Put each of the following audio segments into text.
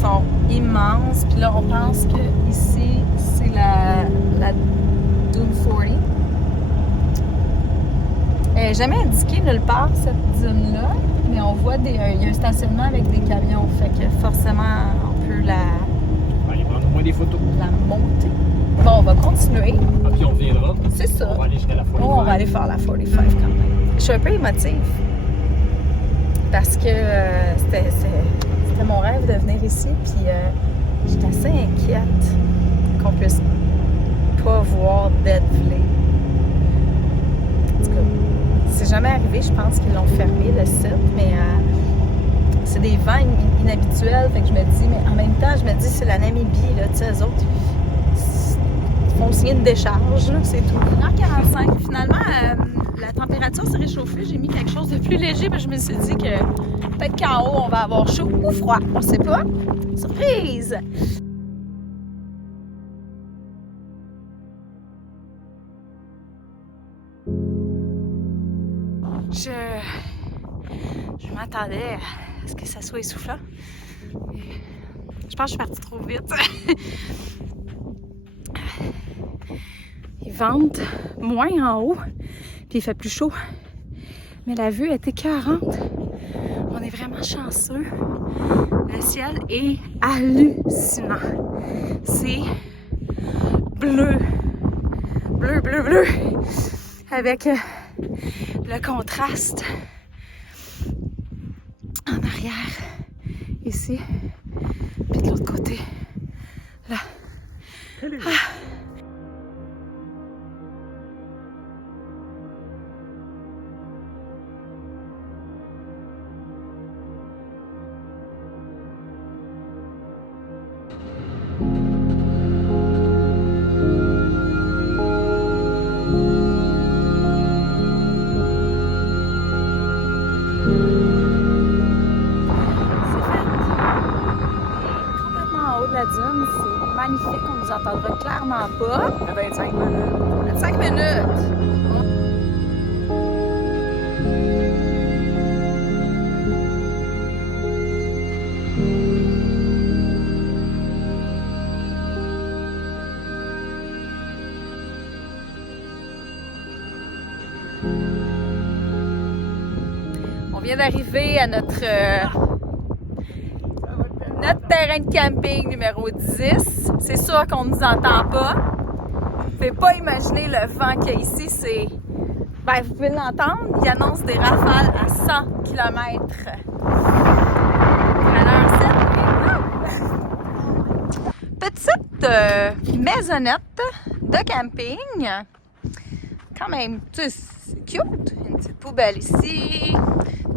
sont immenses. Puis là, on pense que ici, c'est la Dune 40. Elle n'est jamais indiquée nulle part, cette dune-là, mais on voit il y a un stationnement avec des camions, fait que forcément, on peut On va aller prendre au moins des photos. la monter. Bon, on va continuer. Ah, puis on reviendra. C'est ça. On va aller jusqu'à la 45. Oh, on va aller faire la 45 quand même. Je suis un peu émotive parce que c'était mon rêve de venir ici, puis j'étais assez inquiète qu'on puisse pas voir Deadvley. En tout cas, c'est jamais arrivé, je pense qu'ils l'ont fermé le site, mais c'est des vents inhabituels, fait que je me dis, mais en même temps, je me dis, c'est la Namibie, là, tu sais, eux autres, ils font signer une décharge, là, c'est tout. 1h45, finalement, la température s'est réchauffée, j'ai mis quelque chose de plus léger, mais je me suis dit que peut-être qu'en haut, on va avoir chaud ou froid, on sait pas. Surprise! Je m'attendais à ce que ça soit essoufflant. Je pense que je suis partie trop vite. Ils vendent moins en haut, puis il fait plus chaud. Mais la vue est écœurante. On est vraiment chanceux. Le ciel est hallucinant. C'est bleu. Bleu, bleu, bleu. Avec le contraste en arrière, ici, puis de l'autre côté, là. Ah. La dune, c'est magnifique, on nous entendra clairement pas. À 25 minutes. 25 minutes! On vient d'arriver à notre terrain de camping numéro 10. C'est sûr qu'on ne nous entend pas. Vous ne pouvez pas imaginer le vent qu'il y a ici. C'est... Ben, vous pouvez l'entendre. Il annonce des rafales à 100 km à l'heure. Petite maisonnette de camping. Quand même, tu sais, c'est cute. Une petite poubelle ici.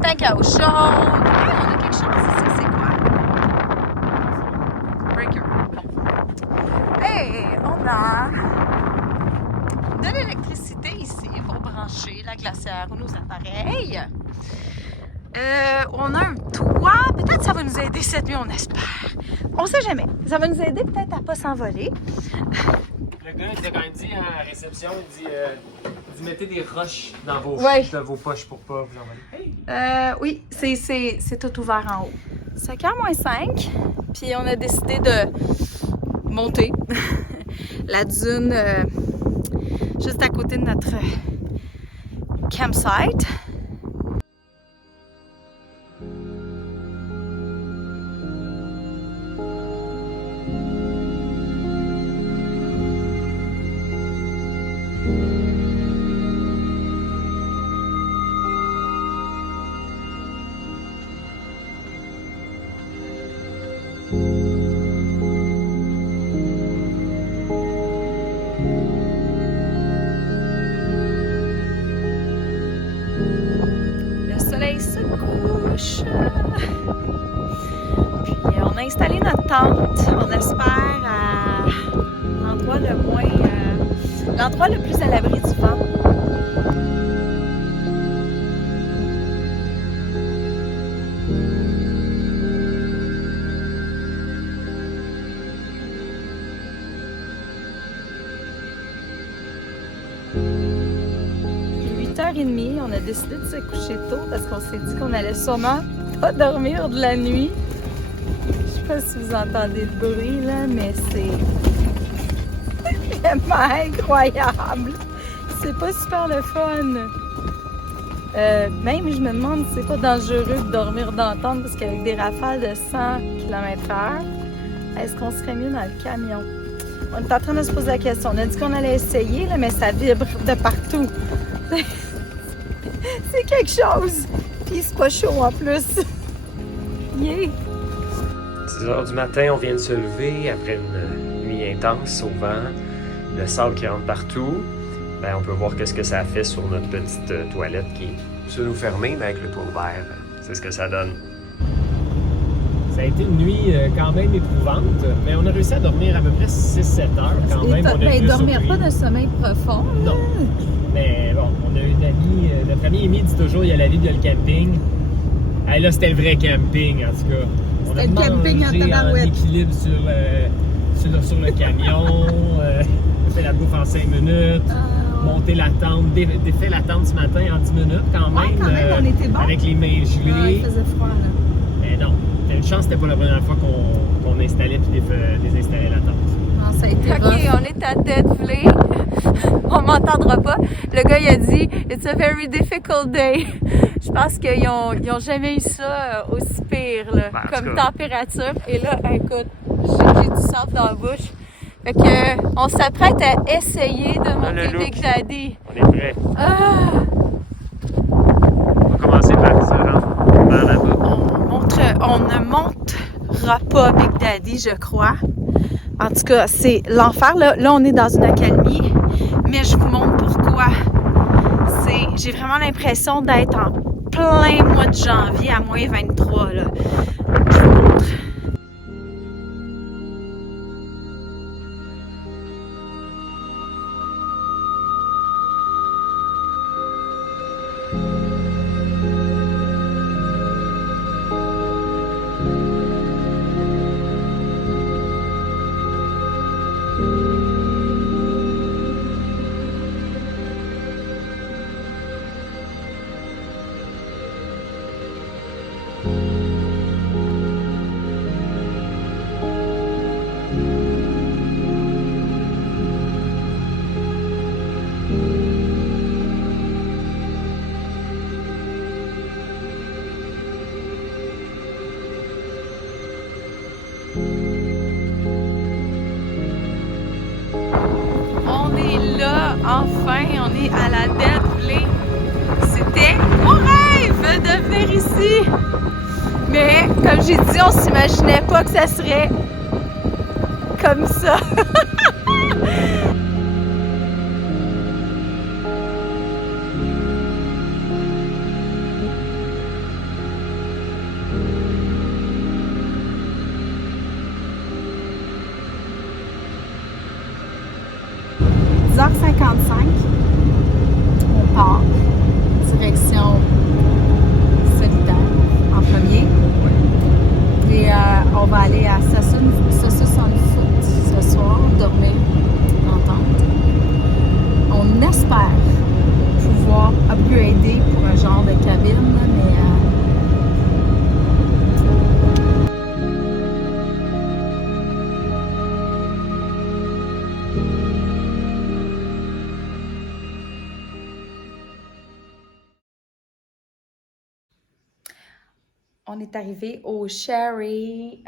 Tank à eau chaude. Hey, on a quelque chose ici. C'est quoi? Hey, on a de l'électricité ici pour brancher la glacière ou nos appareils. On a un toit. Peut-être ça va nous aider cette nuit, on espère. On sait jamais. Ça va nous aider peut-être à ne pas s'envoler. Le gars, il a quand même dit à la réception, il dit vous mettez des roches dans vos, dans vos poches pour pas vous envoler. Hey. Oui, c'est tout ouvert en haut. 5h moins 5, puis on a décidé de monter la dune juste à côté de notre campsite. Se couche. Puis on a installé notre tente, on espère, à l'endroit l'endroit le plus à l'abri du vent. On a décidé de se coucher tôt parce qu'on s'est dit qu'on allait sûrement pas dormir de la nuit. sais pas si vous entendez le bruit, là, mais c'est vraiment incroyable. C'est pas super le fun. Même, je me demande si c'est pas dangereux de dormir dans la tente parce qu'avec des rafales de 100 km/h, est-ce qu'on serait mieux dans le camion? On est en train de se poser la question. On a dit qu'on allait essayer, là, mais ça vibre de partout. C'est quelque chose. Puis c'est pas chaud en plus. Yeah! 6h du matin, on vient de se lever après une nuit intense au vent, le sable qui rentre partout. Ben, on peut voir qu'est-ce que ça a fait sur notre petite toilette qui est pseudo-fermée, mais avec le toit ouvert. C'est ce que ça donne. Ça a été une nuit quand même éprouvante, mais on a réussi à dormir à peu près 6-7 heures quand même. Mais dormir pas d'un sommeil profond. Non. Mais bon, on a une amie, notre amie Amy dit toujours il y a la vie, il y a le camping. Hey, là, c'était le vrai camping, en tout cas. On a le camping en tabarouette. équilibre sur le camion, on a fait la bouffe en 5 minutes, monté la tente, défait la tente ce matin en 10 minutes quand même. Ouais, quand même, on était bon. Avec les mains gelées. Ouais, il faisait froid, là. Mais non, une chance, c'était pas la première fois qu'on installait puis désinstallait la tente. Non, ça a été rough. OK, on est à Deadvley. On m'entendra pas. Le gars, il a dit « It's a very difficult day ». Je pense qu'ils ont jamais eu ça aussi pire, là, comme température. Et là, écoute, j'ai du sable dans la bouche. Fait que, on s'apprête à essayer de monter Big Daddy. On est prêts. Ah! On va commencer par se rendre par là-bas. On ne montera pas Big Daddy, je crois. En tout cas, c'est l'enfer. Là, on est dans une accalmie, mais je vous montre pourquoi. J'ai vraiment l'impression d'être en plein mois de janvier à moins 23. Là. Je vous montre. Enfin, on est à la Deadvley. C'était mon rêve de venir ici. Mais comme j'ai dit, on s'imaginait pas que ça serait comme ça. On part, direction Solitaire en premier. Et on va aller à Saucisse on Foot ce soir, dormir en tente. On espère pouvoir upgrader pour un genre de cabine, mais on est arrivé au Sherry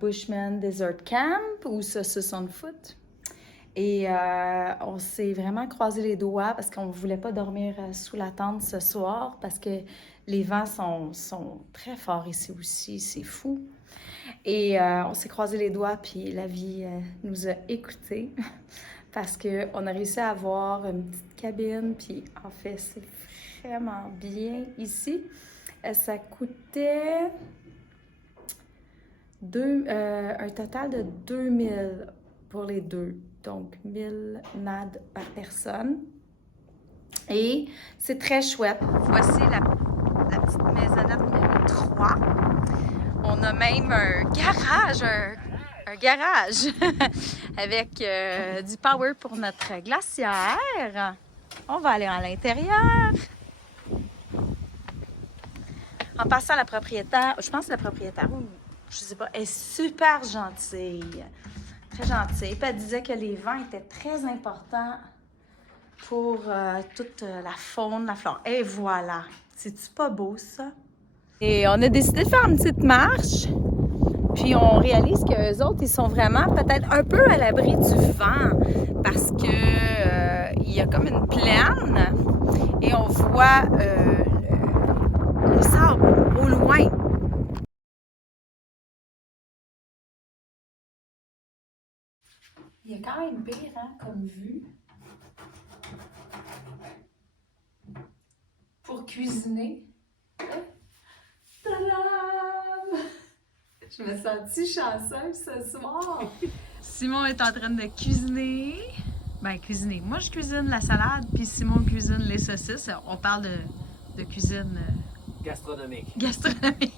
Bushman Desert Camp ou Saucisse on Foot. Et on s'est vraiment croisé les doigts parce qu'on ne voulait pas dormir sous la tente ce soir parce que les vents sont très forts ici aussi, c'est fou. Et on s'est croisé les doigts puis la vie nous a écoutés parce qu'on a réussi à avoir une petite cabine puis en fait c'est vraiment bien ici. Ça coûtait un total de 2000 pour les deux. Donc, 1000 NAD par personne. Et c'est très chouette. Voici la petite maisonnette numéro 3. On a même un garage, un garage avec du power pour notre glacière. On va aller à l'intérieur. En passant, la propriétaire, je pense que la propriétaire, je sais pas, elle est super gentille. Très gentille. Puis elle disait que les vents étaient très importants pour toute la faune, la flore. Et voilà. C'est-tu pas beau, ça? Et on a décidé de faire une petite marche. Puis on réalise qu'eux autres, ils sont vraiment peut-être un peu à l'abri du vent. Parce que il y a comme une plaine. Et on voit le sable au loin. Il y a quand même pire, hein, comme vue. Pour cuisiner. Tadam! Je me sens-tu chanceuse ce soir? Simon est en train de cuisiner. Ben, cuisiner. Moi, je cuisine la salade, puis Simon cuisine les saucisses. On parle de cuisine... Gastronomique. Gastronomique.